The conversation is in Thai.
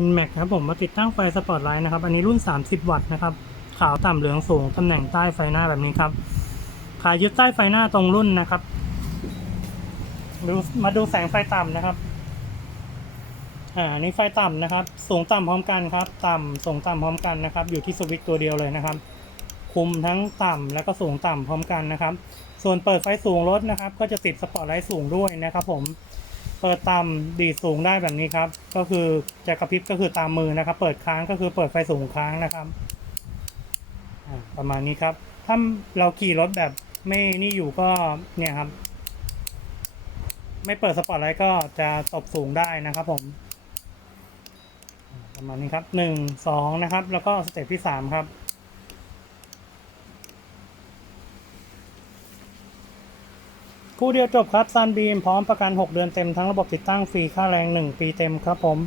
Inmax ครับผมมาติดตั้งไฟสปอตไลท์นะครับ อันนี้รุ่น 30 วัตต์นะครับขาวต่ำเหลืองสูงตำแหน่งใต้ไฟหน้าแบบนี้ครับขายยึดใต้ไฟหน้าตรงรุ่นนะครับดูมาดูแสงไฟต่ำนะครับอ่านนี่ไฟต่ำนะครับ สูงต่ำพร้อมกันครับ ต่ำสูงต่ำพร้อมกันนะครับ อยู่ที่สวิตช์ตัวเดียวเลยนะครับ คุมทั้งต่ำแล้วก็สูงต่ำพร้อมกันนะครับ ส่วนเปิดไฟสูงรถนะครับ ก็จะติดสปอตไลท์สูงด้วยนะครับ ผม เปิดต่ำดีดสูงได้แบบนี้ครับ ก็คือจะกระพริบก็คือตามมือนะครับ เปิดค้างก็คือเปิดไฟสูงค้างนะครับประมาณนี้ครับถ้าเราขี่รถแบบไม่นี่อยู่ก็เนี่ยครับ ไม่เปิดสปอตไลท์ก็จะตบสูงได้นะครับผม ประมาณนี้ครับหนึ่งสองนะครับ แล้วก็สเต็ปที่สามครับ คู่เดียวจบครับซันบีมพร้อมประกัน 6 เดือนเต็มทั้งระบบติดตั้งฟรีค่าแรง 1 ปีเต็มครับผม